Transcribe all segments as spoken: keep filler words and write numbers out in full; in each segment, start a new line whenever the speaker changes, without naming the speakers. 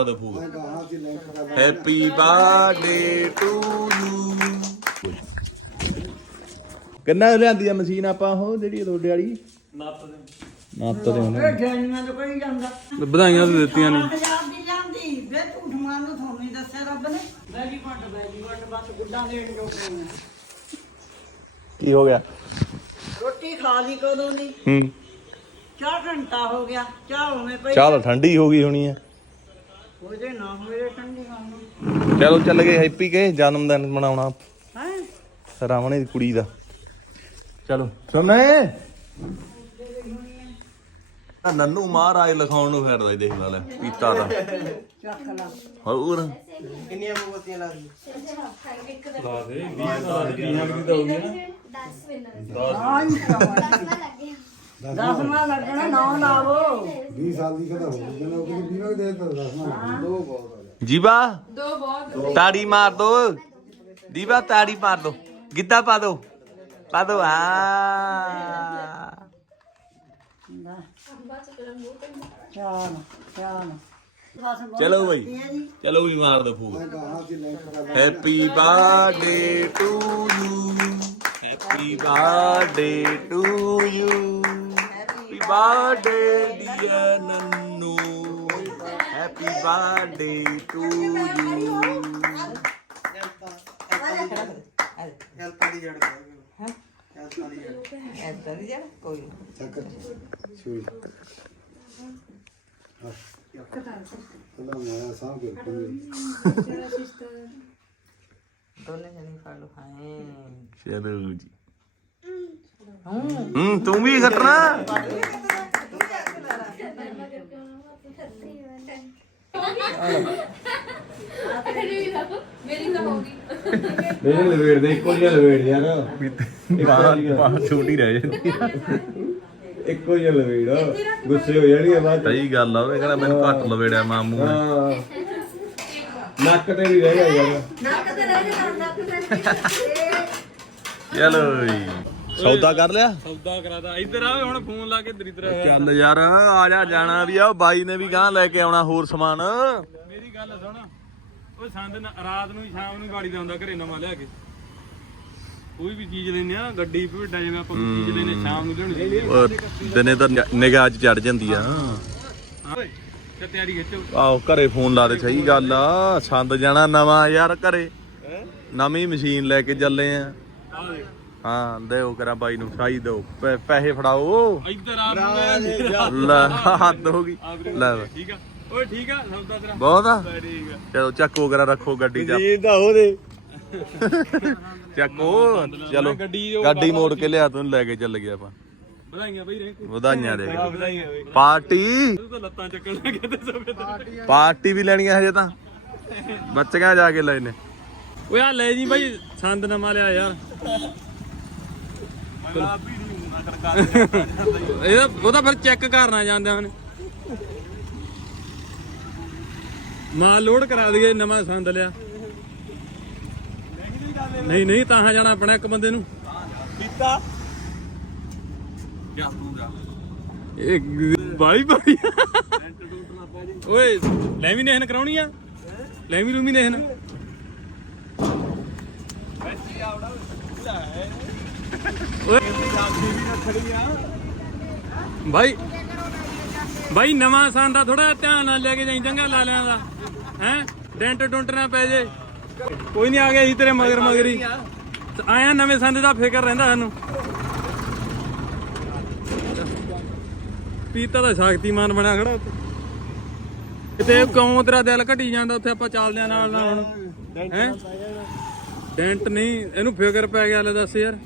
Happy birthday to you. किन्ना लियांदी आ machine आपां ਉਹ ਜਿਹੜੀ ਤੁਹਾਡੇ ਵਾਲੀ ਨੱਤ ਦੇ ਨੱਤ ਦੇ ਉਹਨੇ
ਇਹ ਜੈਨੀਆਂ ਤੋਂ ਕੋਈ ਜਾਂਦਾ
ਵਧਾਈਆਂ ਤਾਂ ਦਿੱਤੀਆਂ ਨਹੀਂ
ਪੰਜਾਬ ਦੀ ਜਾਂਦੀ ਵੇ ਝੂਠ ਮਾਰਨ ਨੂੰ ਤੁਹਾਨੂੰ ਨਹੀਂ ਦੱਸਿਆ ਰੱਬ ਨੇ ਵੈਰੀ ਗੁੱਡ ਵੈਰੀ ਗੁੱਡ ਬਸ ਗੁੱਡਾਂ ਦੇਣ ਜੋਗੇ ਨੇ
ਕੀ ਹੋ ਗਿਆ
ਰੋਟੀ ਖਾ ਲਈ ਕਦੋਂ ਦੀ
ਹੂੰ
ਚਾਰ ਘੰਟਾ ਹੋ ਗਿਆ ਚਾਹ ਹੋਵੇਂ ਪਈ
ਚਾਹ ਠੰਡੀ ਹੋ ਗਈ ਹੋਣੀ ਹੈ
ਉਹਦੇ ਨਾ ਹੋਵੇ ਠੰਡੀ ਖਾਣ ਨੂੰ
ਚਲੋ ਚੱਲ ਗਏ ਹੈਪੀ ਕੇ ਜਨਮ ਦਿਨ ਮਨਾਉਣਾ
ਹੈ
ਰਾਵਣੇ ਦੀ ਕੁੜੀ ਦਾ ਚਲੋ ਸੁਣੇ ਨੰਨੂ ਮਹਾਰਾਜ ਲਿਖਾਉਣ ਨੂੰ ਫਿਰਦਾ ਦੇਖ ਲਾ ਲੈ ਪੀਤਾ ਦਾ
ਚੱਕ ਲਾ
ਹੋਰ
ਕਿੰਨੀਆਂ ਮੋਮਬੱਤੀਆਂ ਲਾ ਦੀ
ਲਾ ਦੇ ਵੀਹ ਸਾਲ ਦੀ ਵੀਹਾਂ ਦੀ ਤਾਂ ਹੋ ਗਈ ਨਾ
ਦਸ ਵਿਨਰ
ਦਸ
ਲੱਗੇ
ਦਸਵਾਂ ਲੱਗਣਾ ਨੌ ਲਾਵੋ
ਵੀਹ ਸਾਲ ਦੀ ਕਦਾ ਹੋ ਗਈ ਜਨਾ ਉਹ ਵੀਹ ਨੂੰ ਦੇ ਤਾ ਦਸਵਾਂ ਦੋ ਬਹੁਤ ਆ
ਜੀਵਾ
ਦੋ ਬਹੁਤ
ਤਾੜੀ ਮਾਰ ਦੋ ਦੀਵਾ ਤਾੜੀ ਮਾਰ ਦੋ ਗਿੱਧਾ ਪਾ ਦੋ ਪਾ ਦੋ ਆ
ਚਾਲ ਚਾਲ
ਚਲੋ ਬਈ ਚਲੋ ਵੀ ਮਾਰ ਦੋ ਫੂਕ
ਕਹਾਂ ਸੀ ਲੈ ਕੇ
happy birthday to you happy birthday to you happy birthday dear Nannu happy birthday to you
help ਦੀ ਜੜ ਹੈ ਹੈਲਪ ਦੀ ਜੜ
ਐਦਾਂ ਦੀ ਜੜ ਕੋਈ
ਚੱਕਰ ਛੂਈ ਚਲੋ ਮੈਂ ਸਾਹ ਕੇ
ਦੋਨੇ ਜਣੇ ਫੜ ਲੋ ਖਾਏ
ਚਲੋ ਜੀ ਹੂੰ ਤੂੰ ਵੀ ਖੱਟਣਾ
ਮੇਰੀ ਤਾਂ ਹੋ ਗਈ
ਮੇਰੇ ਲਵੇੜ ਦੇ ਇੱਕੋ ਜਿਹਾ ਲਵੇੜ ਯਾਰ
ਬਾਹ ਛੋਟੀ ਰਹਿ ਜਾਂਦੀ
ਇੱਕੋ ਜਿਹਾ ਲਵੇੜ ਗੁੱਸੇ ਹੋ ਜਾਣੀ ਆ ਬਾਅਦ
ਸਹੀ ਗੱਲ ਆ ਉਹ ਕਹਿੰਦਾ ਮੈਨੂੰ ਘੱਟ ਲਵੇੜਿਆ ਮਾਮੂ ਨੇ
ਹਾਂ ਨੱਕ ਤੇ ਵੀ ਰਹਿ ਗਿਆ ਯਾਰ
ਨੱਕ ਤੇ ਰਹਿ ਜਾ ਨੱਕ ਤੇ
ਚਲੋ ਜੀ ਸੌਦਾ ਕਰ ਲਿਆ
ਸੌਦਾ ਕਰਾਦਾ ਇੱਧਰ ਆ ਹੁਣ ਫੋਨ ਲਾ ਕੇ ਦਰਿਦਰ
ਚੱਲ ਯਾਰ ਆ ਜਾ ਜਾਣਾ ਵੀ ਆ ਉਹ ਬਾਈ ਨੇ ਵੀ ਗਾਂ ਲੈ ਕੇ ਆਉਣਾ ਹੋਰ ਸਮਾਨ
ਮੇਰੀ ਗੱਲ ਸੁਣ ਉਹ ਸੰਦ ਨਾ- ਰਾਤ ਨੂੰ ਸ਼ਾਮ ਨੂੰ ਗਾੜੀ ਦਾ ਹੁੰਦਾ ਘਰੇ ਨਵਾਂ ਲਿਆ ਕੇ ਕੋਈ ਵੀ ਚੀਜ਼ ਲੈਨੇ ਆ ਗੱਡੀ ਭੇਡਾ ਜਿਵੇਂ ਆਪਾਂ ਕੋਈ ਚੀਜ਼ ਲੈਨੇ ਸ਼ਾਮ ਨੂੰ ਲਿਆਉਣੀ ਚਾਹੀਦੀ
ਉਹ ਦਿਨੇ ਤਾਂ ਨਿਗਾਹ ਚ ਚੜ ਜਾਂਦੀ ਆ
ਓਏ ਤੇ ਤਿਆਰੀ ਖਿੱਚੋ
ਆਓ ਘਰੇ ਫੋਨ ਲਾ ਦੇ ਸਹੀ ਗੱਲ ਆ ਸੰਦ ਜਾਣਾ ਨਵਾਂ ਯਾਰ ਘਰੇ ਨਵੀਂ ਮਸ਼ੀਨ ਲੈ ਕੇ ਚੱਲੇ ਆ
ਆ ਦੇ
ਹਾਂ ਦਿਓ ਕਰਾਂ ਬਾਈ ਨੂੰ ਸਾਈ ਦਿਓ ਪੈ- ਪੈਸੇ ਫੜਾਓ
ਇੱਧਰ ਆ ਨੂੰ
ਲੈ ਹੱਦ ਹੋ ਗਈ ਲੈ ਵੇ।
ਠੀਕ ਆ ਓਏ ਠੀਕ ਆ ਸੌਦਾ ਤੇਰਾ
ਬਹੁਤ ਆ
ਠੀਕ ਆ
ਚਲੋ ਚੱਕੋ ਕਰਾ ਰੱਖੋ ਗੱਡੀ ਚ
ਇਹ ਤਾਂ ਉਹਦੇ
ਚੱਕੋ ਚਲੋ
ਗੱਡੀ ਉਹ
ਗੱਡੀ ਮੋੜ ਕੇ ਲਿਆ ਤੂੰ ਲੈ ਕੇ ਚੱਲ ਗਿਆ ਆਪਾਂ
ਵਧਾਈਆਂ ਬਈ ਰੈਂਕੂ
ਵਧਾਈਆਂ ਦੇ
ਵਧਾਈਆਂ ਬਈ
ਪਾਰਟੀ
ਤੂੰ ਤਾਂ ਲੱਤਾਂ ਚੱਕਣ ਲੱਗੇ ਤੇ ਸੋਫੇ ਤੇ
ਪਾਰਟੀ ਵੀ ਲੈਣੀ ਆ ਹਜੇ ਤਾਂ ਬੱਚਿਆਂ ਜਾ ਕੇ ਲੈਨੇ
ਓਏ ਆ ਲੈ ਜੀ ਬਾਈ ਸੰਦ ਨਵਾਂ ਲਿਆ ਯਾਰ ਇਹਦਾ ਉਹਦਾ ਫਿਰ ਚੈੱਕ ਕਰਨਾ ਜਾਂਦੇ ਹਨ ਮਾਲ ਲੋਡ ਕਰਾ ਦਈਏ ਨਵਾਂ ਸੰਦ ਲਿਆ ਨਹੀਂ ਨਹੀਂ ਤਾਂ ਜਾਣਾ ਆਪਣਾ ਇੱਕ ਬੰਦੇ ਨੂੰ
ਪੀਤਾ ਕਿਆ ਹੋਊਗਾ
ਇਹ ਬਾਈ ਬਾਈ ਓਏ ਲੈਮੀਨੇਸ਼ਨ ਕਰਾਉਣੀ ਆ ਲੈਮੀ ਲੂਮੀਨੇਸ਼ਨ ਭਾਈ ਭਾਈ ਨਵਾਂ ਸੰਦ ਦਾ ਥੋੜਾ ਧਿਆਨ ਨਾਲ ਲੈ ਕੇ ਜਾਈ ਚੰਗਾ ਲਾਲਿਆਂ ਦਾ ਹੈ ਡੈਂਟ ਡੁੰਟ ਨਾ ਪੈ ਜੇ ਕੋਈ ਨਹੀਂ ਆ ਗਿਆ ਸੀ ਤੇਰੇ ਮਗਰ ਮਗਰ ਹੀ ਆਇਆ ਨਵੇਂ ਸੰਦ ਦਾ ਫਿਕਰ ਰਹਿੰਦਾ ਸਾਨੂੰ ਪੀਤਾ ਦਾ ਸ਼ਕਤੀਮਾਨ ਬਣਿਆ ਖੜਾ ਉੱਥੇ ਕਿਤੇ ਕਿਉਂ ਤੇਰਾ ਦਿਲ ਘਟੀ ਜਾਂਦਾ ਉੱਥੇ ਆਪਾਂ ਚੱਲਦੇ ਆ ਨਾਲ ਨਾਲ ਹੁਣ ਹੈ ਡੈਂਟ ਨਹੀਂ ਇਹਨੂੰ ਫਿਕਰ ਪੈ ਗਿਆ ਲੈ ਦੱਸ ਯਾਰ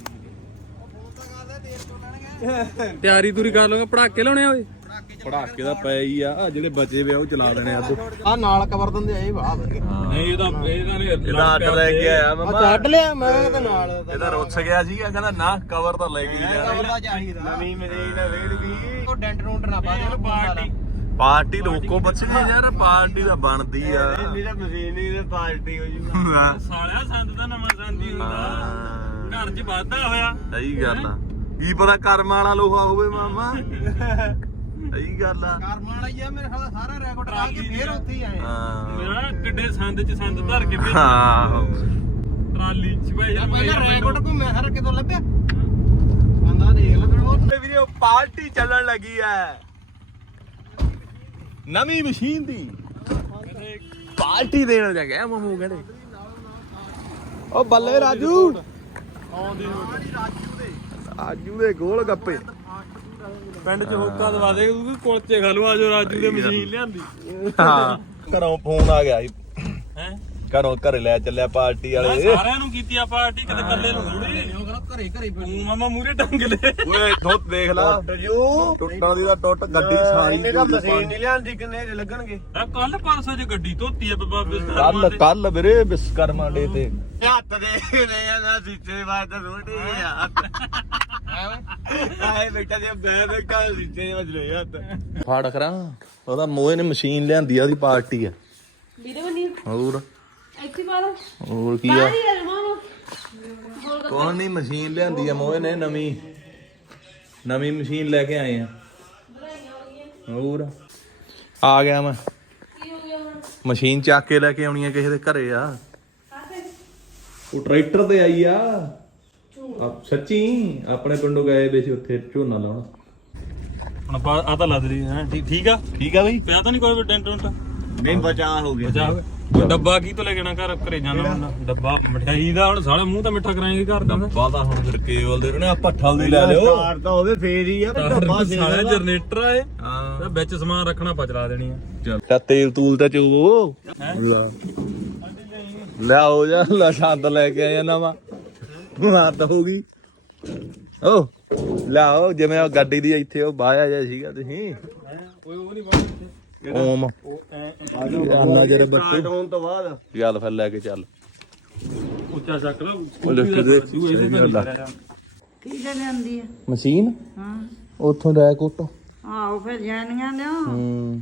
ਤਿਆਰੀ ਤੂਰੀ ਕਰ ਲਓਗੇ ਪੜਾਕੇ ਲਾਉਣੇ ਓਏ
ਪੜਾਕੇ ਦਾ ਪੈ ਹੀ ਆ ਜਿਹੜੇ ਬਚੇ ਵੇ ਉਹ ਚਲਾ ਦੇਣੇ ਅੱਜ
ਆ ਨਾਲ ਕਵਰ ਦਿੰਦੇ ਆ ਇਹ ਵਾਹ
ਨਹੀਂ ਇਹਦਾ ਇਹਨਾਂ ਨੇ
ਇਹਦਾ ਅੱਡ ਲੈ ਕੇ ਆਇਆ ਮਮਾ
ਛੱਡ ਲਿਆ ਮੈਂ ਤਾਂ ਨਾਲ
ਇਹਦਾ ਰੁੱਸ ਗਿਆ ਸੀਗਾ ਕਹਿੰਦਾ ਨਾ ਕਵਰ ਤਾਂ ਲੈ ਕੇ ਹੀ ਜਾਣਾ
ਕਵਰ ਦਾ ਚਾਹੀਦਾ
ਨਵੀਂ ਮਸ਼ੀਨ ਰੇੜ ਗਈ
ਉਹ ਡੈਂਟ ਰੂੰਟ ਨਾ ਪਾ ਦੇ ਉਹਨੂੰ ਪਾਰਟੀ
ਪਾਰਟੀ ਲੋਕੋ ਪੁੱਛ ਗਏ ਯਾਰ ਪਾਰਟੀ ਤਾਂ ਬਣਦੀ ਆ
ਜਿਹੜਾ ਮਸ਼ੀਨ ਹੀ ਤੇ ਪਾਰਟੀ ਹੋ ਜੂਗਾ
ਸਾਲਿਆ ਸੰਦ ਦਾ ਨਵਾਂ ਸੰਦ ਹੀ ਹੁੰਦਾ ਘਰ 'ਚ ਵਾਧਾ ਹੋਇਆ
ਸਹੀ ਗੱਲ ਆ ਕੀ ਪਤਾ ਕਰਮ ਵਾਲਾ ਲੋਹਾ ਹੋਵੇ ਮਾਮਾ ਸਹੀ ਗੱਲ ਆ
ਕਰਮਾਂ ਵਾਲੀ ਆ ਮੇਰੇ ਖਿਆਲ ਸਾਰਾ ਰੈਕੋਰਡ ਲਾ ਕੇ ਫੇਰ ਉੱਥੇ ਹੀ ਆਏ
ਹਾਂ
ਮੇਰਾ ਕਿੱਡੇ ਸੰਦ ਚ ਸੰਦ ਧਰ ਕੇ ਭੇਜ
ਹਾਂ
ਟਰਾਲੀ ਚ ਭਾਈ
ਪਹਿਲਾਂ ਰੈਕੋਰਡ ਘੁੰਮਿਆ ਸਾਰਾ ਕਿਦੋਂ ਲੱਭਿਆ ਬੰਦਾ ਦੇਖ ਲੈ ਫਿਰ
ਵੀਡੀਓ ਪਾਰਟੀ ਚੱਲਣ ਲੱਗੀ ਐ ਨਵੀਂ ਮਸ਼ੀਨ ਦੀ ਪਾਰਟੀ ਦੇਣ ਜਾ ਗਿਆ ਮਾਮੂ ਕਹਿੰਦੇ ਓ ਬੱਲੇ ਰਾਜੂ
ਆਉਂਦੀ
ਰਾਜੂ ਦੇ ਗੋਲ ਗੱਪੇ
ਪਿੰਡ ਚ ਹੋਕਾ ਦਵਾ ਦੇ ਤੂੰ ਕੁਲਚੇ ਖਾ ਲੂ ਆਜੋ ਰਾਜੂ ਦੇ ਮਸ਼ੀਨ ਲਿਆਂਦੀ
ਹਾਂ ਘਰੋਂ ਫੋਨ ਆ ਗਿਆ ਸੀ
ਹੈ
ਘਰੋਂ ਘਰੇ ਲੈ ਚੱਲਿਆ ਪਾਰਟੀ ਵਾਲੇ
ਸਾਰਿਆਂ ਨੂੰ ਕੀਤੀ ਆ ਪਾਰਟੀ ਕਿਤੇ ਇਕੱਲੇ ਨੂੰ ਥੋੜੀ
ਉਹ ਕਹਿੰਦਾ ਘਰੇ ਘਰੇ
ਤੂੰ ਮਾਮਾ ਮੂਰੇ ਟੰਗ ਲੈ
ਓਏ ਦੁੱਧ ਦੇਖ ਲਾ ਟੁੱਟਣ ਦੀ ਤਾਂ ਟੁੱਟ ਗੱਡੀ ਸਾਰੀ
ਮਸ਼ੀਨ ਨਹੀਂ ਲਿਆਂਦੀ ਕਿੰਨੇ ਲੱਗਣਗੇ
ਆ ਕੱਲ ਪਰਸੋਂ ਚ ਗੱਡੀ ਧੋਤੀ ਆ ਬਾਬਾ
ਕੱਲ ਕੱਲ ਵੀਰੇ ਵਿਸਕਰਮਾ ਡੇ ਤੇ
ਹੱਥ ਦੇਖਦੇ ਆ ਨਾ ਸਿੱਟੇ ਬਾਅਦ ਤਾਂ ਰੋਟੀ ਆ ਆਏ ਬੇਟਾ ਜੀ ਬੈ ਬੈ ਕੱਲ ਸਿੱਟੇ ਵੱਜ ਰਹੇ ਹੱਥ
ਫੜ ਕਰਾਂ ਉਹਦਾ ਮੋਏ ਨੇ ਮਸ਼ੀਨ ਲਿਆਂਦੀ ਆ ਉਹਦੀ ਪਾਰਟੀ ਆ
ਵੀਰੇ ਬਣੀ
ਹੋਰ
ਇੱਥੇ ਪਾ ਲਓ
ਹੋਰ ਕੀ ਆ
ਬਾਹਰ ਹੀ ਆ ਮਾਮਾ
ਕੌਣ ਨਹੀਂ ਮਸ਼ੀਨ ਲਿਆਂਦੀ ਆ ਮੋਏ ਨੇ ਨਵੀਂ ਨਵੀਂ ਮਸ਼ੀਨ ਲੈ ਕੇ ਆਏ ਆ ਹੋਰ ਆ ਗਿਆ ਮੈਂ
ਕੀ ਹੋ ਗਿਆ ਹੁਣ
ਮਸ਼ੀਨ ਚੱਕ ਕੇ ਲੈ ਕੇ ਆਉਣੀ ਆ ਕਿਸੇ ਦੇ ਘਰੇ ਆ
ਕਾਹਤੇ
ਉਹ ਟਰੈਕਟਰ ਤੇ ਆਈ ਆ ਆ ਸੱਚੀ ਆਪਣੇ ਪਿੰਡੋਂ ਗਏ ਵੇ ਸੀ ਉੱਥੇ ਝੋਨਾ ਲਾਉਣ
ਹੁਣ ਆਪਾਂ ਆ ਤਾਂ ਲੱਦ ਰਹੀ ਹੈ ਠੀਕ ਆ
ਠੀਕ ਆ ਬਈ
ਪਿਆ ਤਾਂ ਨਹੀਂ ਕੋਈ ਡੈਂਟ ਡੁੰਟ
ਨਹੀਂ ਬਚਾ ਹੋ ਗਿਆ
ਜਾ ਕੋਈ ਡੱਬਾ ਕੀ ਤੋਂ ਲੈ ਕੇ ਨਾ ਘਰ ਘਰੇ ਜਾਣਾ ਹੁੰਦਾ ਡੱਬਾ ਮਠਿਆਈ ਦਾ ਹੁਣ ਸਾਲਾ ਮੂੰਹ ਤਾਂ ਮਿੱਠਾ ਕਰਾਏਂਗੇ ਘਰ ਦਾ
ਬਾਦਾ ਹੁਣ ਫਿਰ ਕੇਵਲ ਦੇ ਨੇ ਆ ਭੱਠਲ ਦੀ ਲੈ ਲਿਓ
ਸਟਾਰ ਤਾਂ ਉਹਦੇ ਫੇਰ ਹੀ ਆ ਤੇ ਡੱਬਾ ਦੇ
ਸਾਲਾ ਜਨਰੇਟਰ ਆ ਇਹ
ਹਾਂ
ਤੇ ਵਿੱਚ ਸਮਾਨ ਰੱਖਣਾ ਪਾ ਚਲਾ ਦੇਣੀ ਆ
ਚੱਲ ਤਾਂ ਤੇਲ ਤੂਲ ਤਾਂ ਚੋਵੋ ਲੈ ਲੈ ਹੋ ਜਾ ਲੈ ਛੰਦ ਲੈ ਕੇ ਆਇਆ ਨਵਾਂ ਮਾਤ ਹੋ ਗਈ ਓ ਲਾਓ ਜਿਵੇਂ ਉਹ ਗੱਡੀ ਦੀ ਇੱਥੇ ਉਹ ਬਾਇਆ ਜਿਹਾ ਸੀਗਾ ਤੁਸੀਂ
ਓਏ ਉਹ ਨਹੀਂ ਬਾਹਰ
ਓਮ ਆਨਾ ਜਿਹੜੇ ਬੱਚੇ
ਹੋਣ ਤੋਂ ਬਾਅਦ
ਚੱਲ ਫਿਰ ਲੈ ਕੇ ਚੱਲ
ਉੱਚਾ ਚੱਕ ਲਾ
ਉਹ ਲਿਫਟ ਦੇ
ਕੀ ਦੇ ਲੈਂਦੀ ਆ
ਮਸ਼ੀਨ
ਹਾਂ
ਉੱਥੋਂ ਲੈ ਕੋਟੋ
ਆਹੋ ਫਿਰ ਜਾਣੀਆਂ ਨੇ ਉਹ।
ਹੂੰ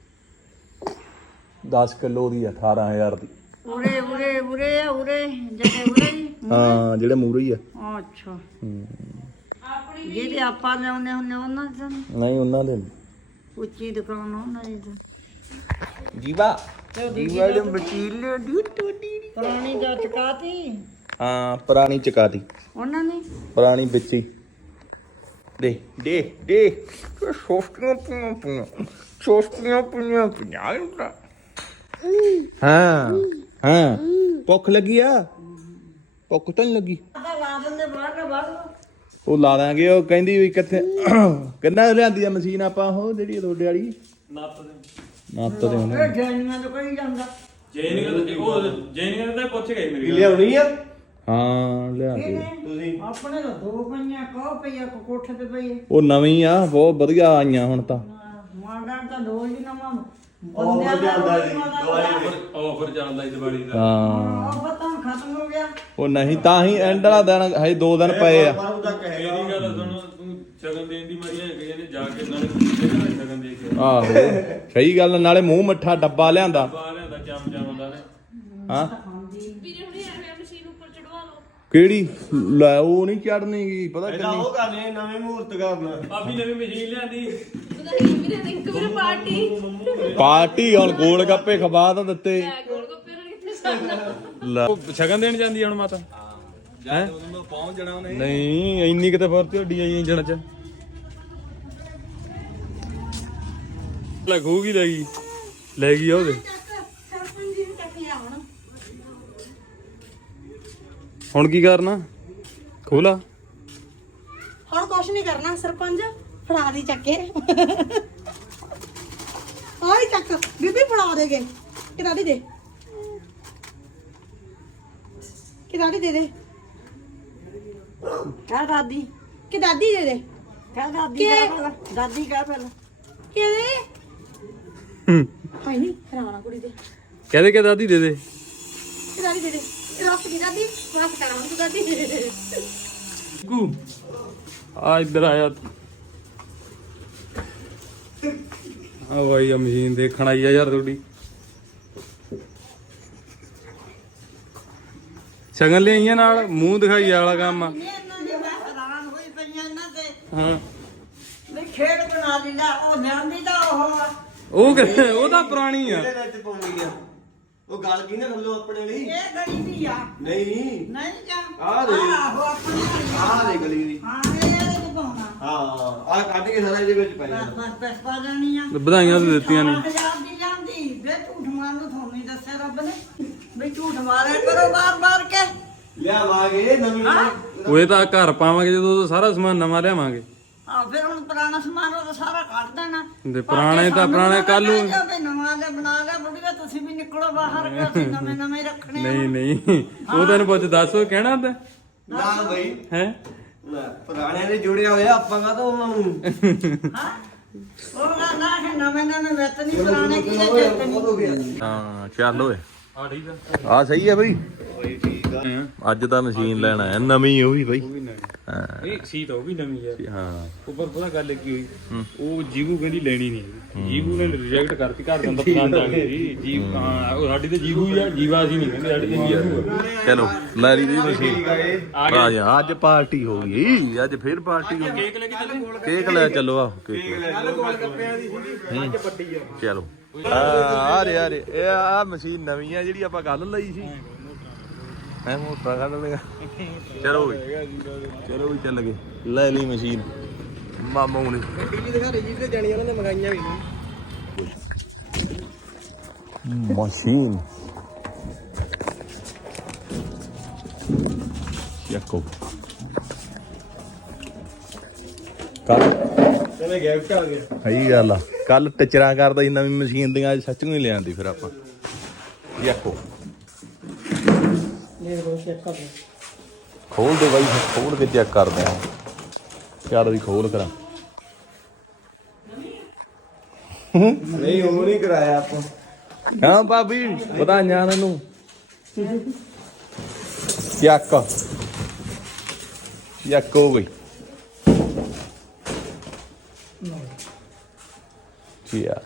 ਦਸ ਕਿਲੋ ਦੀ ਆ ਅਠਾਰਾਂ ਹਜ਼ਾਰ ਦੀ
ਉਰੇ ਉਰੇ ਉਰੇ ਆ, ਉਰੇ ਜਿਹੜੇ ਉਰੇ ਹੀ
ਹਾਂ ਜਿਹੜੇ ਮੂਰੇ ਹੀ ਆ
ਅੱਛਾ ਜਿਹੜੇ ਆਪਾਂ ਲਿਆਉਂਦੇ ਹੁੰਦੇ ਉਹਨਾਂ ਦੇ ਤਾਂ ਨੀ।
ਨਹੀਂ ਉਹਨਾਂ ਦੇ
ਉੱਚੀ ਦੁਕਾਨ ਉਹਨਾਂ ਦੀ ਤਾਂ
ਜੀਵਾ
ਜੀਵਾ ਦੇ ਮਚੀਲ ਦੀ ਟੋਟੀ ਪੁਰਾਣੀ ਦਾ ਚਕਾਤੀ
ਹਾਂ ਪੁਰਾਣੀ ਚਕਾਤੀ
ਉਹਨਾਂ ਨੇ
ਪੁਰਾਣੀ ਵਿੱਚੀ ਦੇ ਦੇ ਦੇ ਸੋਫਟੀਆਂ ਪੀਆਂ ਪੀਆਂ ਸੋਫਟੀਆਂ ਪੀਆਂ ਪੀਆਂ ਹਾਂ ਹਾਂ ਭੁੱਖ ਲੱਗੀ ਆ ਭੁੱਖ ਤਾਂ ਨਹੀਂ ਲੱਗੀ
ਆਦਾ ਲਾ ਦਿੰਦੇ ਬਾਹਰ ਨਾ ਬਾਹਰ
ਉਹ ਲਾ ਦਾਂਗੇ ਉਹ ਕਹਿੰਦੀ ਵੀ ਕਿੱਥੇ ਕਿੰਨਾ ਲਿਆਂਦੀ ਆ ਮਸ਼ੀਨ ਆਪਾਂ ਉਹ ਜਿਹੜੀ ਤੁਹਾਡੇ ਵਾਲੀ
ਨੱਤ ਦੇ
ਨੱਤ ਦੇ ਉਹਨੇ
ਇਹ ਜਾਣੀਆਂ ਤੋਂ ਕਹੀ ਜਾਂਦਾ
ਜੈਨਿਕ ਦਾ ਉਹ ਜੈਨਿਕ ਦਾ ਪੁੱਛ ਗਈ ਮੇਰੀ
ਲਿਆਉਣੀ ਆ
ਹਾਂ ਲਿਆ ਕੇ
ਤੁਸੀਂ
ਆਪਣੇ ਤਾਂ ਦੋ ਪਈਆਂ ਕੋ ਪਈਆ ਕੋ ਕੋਠੇ ਤੇ ਪਈ
ਉਹ ਨਵੀਂ ਆ ਬਹੁਤ ਵਧੀਆ ਆਈਆਂ ਹੁਣ ਤਾਂ
ਮਾਂਡਾਂ ਤਾਂ ਦੋ ਹੀ ਨਵਾਂ
ਉਹ ਜਾਂਦਾ ਜੀ
ਆਫਰ ਚੱਲਦਾ ਇਸ ਦੀਵਾਲੀ ਦਾ
ਹਾਂ
ਉਹ ਪਤਾ ਖਤਮ ਹੋ ਗਿਆ
ਉਹ ਨਹੀਂ ਤਾਂ ਹੀ ਐਂਡ ਵਾਲਾ ਦਿਨ ਹਜੇ ਦੋ ਦਿਨ ਪਏ ਆ
ਪਰ ਉਹਦਾ
ਮੇਰੀ
ਕਹੇਗਾ
ਗੱਲ ਸੁਣ ਤੂੰ ਸ਼ਗਨ ਦੇਣ ਦੀ ਮਾਰੀ ਹੈ ਕਿ ਇਹਨੇ ਜਾ ਕੇ ਨਾਲੇ ਸ਼ਗਨ ਦੇ ਕੇ
ਆਹੋ ਸਹੀ ਗੱਲ ਨਾਲੇ ਮੂੰਹ ਮਿੱਠਾ ਡੱਬਾ ਲਿਆਂਦਾ
ਬਾਹਰ ਲਿਆਂਦਾ ਚਮ ਚਮ ਹੁੰਦਾ ਨੇ
ਹਾਂ
ਵੀਰੇ ਹੁਣੇ ਐਵੇਂ ਮਸ਼ੀਨ ਉੱਪਰ ਚੜਵਾ ਲਓ
ਕਿਹੜੀ ਲੈ ਉਹ ਨਹੀਂ ਚੜਨੀ ਗੀ ਪਤਾ
ਇਹਦਾ
ਕਿੰਨੀ
ਉਹ ਕਰਨੇ ਨਵੇਂ ਮਹੂਰਤ ਕਰਨਾ
ਭਾਬੀ ਨਵੀਂ ਮਸ਼ੀਨ ਲਿਆਂਦੀ
ਉਹਦਾ ਵੀਰੇ ਰਿੰਕ ਵੀਰੇ ਪਾਰਟੀ
ਪਾਰਟੀ ਹੁਣ ਗੋਲ ਗੱਪੇ ਖਵਾ ਤਾਂ ਦਿੱਤੇ
ਗੋਲ ਗੱਪੇ ਨਾਲ ਕਿੱਥੇ ਸਾਡਾ
ਲੈ
ਉਹ ਸ਼ਗਨ ਦੇਣ ਜਾਂਦੀ ਆ ਹੁਣ ਮਾਤਾ ਹੈ
ਪਹੁੰਚ ਜਾਣਾ ਉਹਨੇ
ਨਹੀਂ ਇੰਨੀ ਕਿਤੇ ਫੁਰਤੀ ਢੀ ਆਈ ਇੰਜਣ ਚ ਲੱਗੂਗੀ ਲੈ ਗਈ ਲੈ ਗਈ ਆ ਉਹਦੇ ਹੁਣ ਕੀ ਕਰਨਾ ਖੋਲਾ
ਹੁਣ ਕੁਛ ਨਹੀਂ ਕਰਨਾ ਸਰਪੰਚ ਫੜਾ ਦੀ ਚੱਕੇ ਆਈ ਚੱਕ ਬੀਬੀ ਫੜਾ ਦੇਗੇ ਕਿ ਦਾਦੀ ਦੇ ਕਿ ਦਾਦੀ ਦੇ ਦੇ
ਕਹ ਦਾਦੀ
ਕਿ ਦਾਦੀ ਦੇ ਦੇ
ਕਹ ਦਾਦੀ
ਕੀ?
ਕਹ ਪਹਿਲਾਂ ਦਾਦੀ ਕਹ ਪਹਿਲਾਂ
ਕਿ ਦੇ ਹਾਈ ਨਹੀਂ ਫੜਾਉਣਾ ਕੁੜੀ ਦੇ
ਕਹਦੇ ਕਿ ਦਾਦੀ ਦੇ ਦੇ
ਕਿ ਦਾਦੀ ਦੇ ਦੇ ਰਸ ਦੀ ਦਾਦੀ ਰਸ ਕਰਾਉਂ ਤੂੰ ਦਾਦੀ
ਕੂ ਆ ਇੱਧਰ ਆਇਆ ਆ ਭਾਈ ਆ ਮਸ਼ੀਨ ਦੇਖਣ ਆਈ ਆ ਯਾਰ ਤੁਹਾਡੀ ਸ਼ਗਨ ਲਿਆਈਆਂ ਨਾਲ ਮੂੰਹ ਦਿਖਾਈ ਵਾਲਾ ਕੰਮ ਆ
ਇਹਨਾਂ ਦੀ ਮੈਂ ਹੈਰਾਨ ਹੋਈ ਪਈਆਂ ਇਹਨਾਂ ਤੇ
ਹਾਂ
ਵੇਖ ਖੇਡ ਬਣਾ ਲਈ ਲੈ ਉਹ ਲਿਆਂਦੀ ਤਾਂ ਉਹ ਆ।
ਉਹ ਕਿ- ਉਹ ਤਾਂ ਪੁਰਾਣੀ ਆ
ਇਹਦੇ ਵਿੱਚ ਪਾਉਣੀ ਆ ਉਹ ਗੱਲ ਕੀ ਨਾ ਥੱਲੋਂ ਆਪਣੇ ਲਈ
ਇਹ ਗਲੀ ਦੀ ਆ
ਨਹੀਂ
ਨਹੀਂ ਜਾਂ
ਆਹ ਦੇ।
ਆਹੋ ਆਪਣੀ ਵਾਲੀ ਆ।
ਆਹ ਦੇ ਗਲੀ ਦੀ
ਹਾਂ ਇਹ ਤੇ ਪਾਉਣਾ
ਹਾਂ ਆਹ ਕੱਢ ਕੇ ਸਾਰਾ ਇਹਦੇ ਵਿੱਚ ਪੈ
ਬਸ
ਜਾਂਦਾ
ਬਸ ਪੈਸੇ ਪਾ ਦੇਣੀ ਆ
ਵਧਾਈਆਂ ਤਾਂ ਦਿੱਤੀਆਂ ਨੇ
ਹਜ਼ਾਰ ਦੀ ਜਾਂਦੀ ਵੇ ਝੂਠ ਮਾਰਨ ਨੂੰ ਤੁਹਾਨੂੰ ਹੀ ਦੱਸਿਆ ਰੱਬ ਨੇ ਵੀ ਝੂਠ ਮਾਰਿਆ ਕਰੋ ਬਾਰ ਬਾਰ ਕੇ
ਲਿਆਵਾਂਗੇ ਨਵੀਂ
ਉਹ ਇਹ ਤਾਂ ਘਰ ਪਾਵਾਂਗੇ ਜਦੋਂ ਉਦੋਂ ਸਾਰਾ ਸਮਾਨ ਨਵਾਂ ਲਿਆਵਾਂਗੇ
ਆ ਫਿਰ ਹੁਣ ਪੁਰਾਣਾ ਸਮਾਨ ਉਹ ਤਾਂ ਸਾਰਾ ਕੱਢ ਦੇਣਾ
ਤੇ ਪੁਰਾਣੇ ਤਾਂ ਪੁਰਾਣੇ ਕੱਲ ਨੂੰ
ਵੀ ਨਵਾਂ ਲੈ ਬਣਾ ਲੈ ਬੁੜੀਆ ਤੁਸੀਂ ਵੀ ਨਿਕਲੋ ਬਾਹਰ ਕਿ ਅਸੀਂ ਨਵੇਂ ਨਵੇਂ ਰੱਖਣੇ ਆ।
ਨਹੀਂ ਨਹੀਂ ਉਹ ਤੈਨੂੰ ਪੁੱਛ ਦੱਸ ਉਹ ਕਹਿਣਾ ਤਾਂ
ਨਾ ਬਈ
ਹੈ
ਲੈ, ਪੁਰਾਣਿਆਂ ਦੇ ਜੁੜਿਆ ਹੋਇਆ ਆਪਾਂ ਕਾ ਤਾਂ ਉਹਨਾਂ ਨੂੰ
ਹਾਂ ਉਹ ਗੱਲ ਆ ਕਿ ਨਵੇਂ ਨਵੇਂ ਵਿੱਤ ਨਹੀਂ ਪੁਰਾਣੇ ਕੀ ਦੇ ਚੇਤੇ ਨਹੀਂ
ਹਾਂ ਚੱਲ ਓਏ
ਆ ਠੀਕ ਆ
ਆ ਸਹੀ ਹੈ ਬਈ
ਠੀਕ ਆ
ਅੱਜ ਤਾਂ ਮਸ਼ੀਨ ਲੈਣ ਆਇਆ ਨਵੀਂ ਉਹ ਵੀ ਬਈ ਹਾਂ
ਇਹ ਸੀਟ ਉਹ ਵੀ ਨਵੀਂ ਆ
ਹਾਂ
ਉੱਪਰ ਪਤਾ ਗੱਲ ਕੀ ਹੋਈ ਉਹ ਜੀਵੂ ਕਹਿੰਦੀ ਲੈਣੀ ਨਹੀਂ ਜੀਵੂ ਨੇ ਰਿਜੈਕਟ ਕਰਤੀ ਘਰ ਦਾ ਪਸੰਦ ਆ ਗਈ ਜੀਵ ਹਾਂ ਉਹ ਸਾਡੀ ਤੇ ਜੀਵੂ ਹੀ ਆ ਜੀਵਾ ਸੀ ਨਹੀਂ ਕਹਿੰਦੇ ਸਾਡੀ ਤੇ ਜੀਵੂ ਆ
ਚਲੋ ਲੈ ਲਈ ਦੀ ਮਸ਼ੀਨ
ਠੀਕ ਆ ਇਹ
ਆ ਜਾ ਅੱਜ ਪਾਰਟੀ ਹੋ ਗਈ ਅੱਜ ਫੇਰ ਪਾਰਟੀ ਹੋ ਗਈ
ਕੇਕ ਲੈ ਕੇ ਚੱਲੇ
ਕੇਕ ਲੈ ਚੱਲੋ ਆ ਕੇਕ ਲੈ
ਕੱਲ ਗੋਲ ਗੱਪਿਆਂ ਦੀ ਸੀਗੀ ਅੱਜ ਵੱਡੀ ਆ
ਚਲੋ ਆ ਆ ਰੇ ਆ ਰੇ ਇਹ ਆ ਮਸ਼ੀਨ ਨਵੀਂ ਆ ਜਿਹੜੀ ਆਪਾਂ ਕੱਲ ਲਈ ਸੀ ਹੈ ਮੋਟਾ ਕੱਢ ਲਿਆ ਚਲੋ ਵੀ ਚਲੋ ਵੀ ਚੱਲ ਗਏ ਲੈ ਲਈ ਮਸ਼ੀਨ ਮਾਮੂ ਨੇ
ਟੀਵੀ ਦਿਖਾ ਰਹੀ ਜੀ ਤੇ ਜਾਣੀ ਉਹਨਾਂ ਨੇ ਮੰਗਾਈਆਂ ਵੀ
ਮਸ਼ੀਨ ਯਾਕੋ ਕੱਲ
ਤੇਰੇ ਗਿਫਟ ਆ ਗਿਆ
ਸਹੀ ਗੱਲ ਆ ਕੱਲ ਟਿਚਰਾਂ ਕਰਦਾ ਸੀ ਨਵੀਂ ਮਸ਼ੀਨ ਦੀਆਂ ਅੱਜ ਸੱਚੀਓ ਹੀ ਲਿਆਂਦੀ ਫਿਰ ਆਪਾਂ ਯਾਕੋ ਖੋਲ ਦੇ ਬਾਈ ਖੋਲ ਕੇ ਚੈੱਕ ਕਰਦੇ ਆ ਚੱਲ ਵੀ ਖੋਲ ਕਰਾਂ
ਨਹੀਂ ਉਹ ਨਹੀਂ ਕਰਾਇਆ ਆਪਾਂ
ਹਾਂ ਭਾਬੀ ਵਧਾਈਆਂ ਤੈਨੂੰ ਚੱਕ ਚੱਕ ਹੋ ਗਈ ਜੀ ਯਾਰ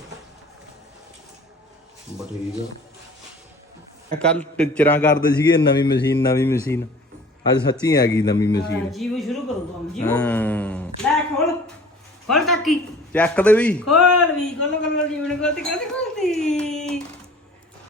ਬਠੀਕ
ਕੱਲ ਟਿਚਰਾਂ ਕਰਦੇ ਸੀਗੇ ਨਵੀਂ ਮਸ਼ੀਨ ਨਵੀਂ ਮਸ਼ੀਨ ਅੱਜ ਸੱਚੀ ਆ ਗਈ ਨਵੀਂ ਮਸ਼ੀਨ
ਜੀਵ ਸ਼ੁਰੂ ਕਰੋ ਤੁਮ ਜੀਵ
ਹਾਂ
ਲੈ ਖੋਲ ਖੋਲ ਟੱਕੀ
ਚੱਕ ਦੇ ਵੀ
ਖੋਲ ਵੀ ਖੋਲ ਖੋਲ ਜੀਵਨ ਕੋਲ ਤੇ ਕਦੇ ਖੋਲਦੀ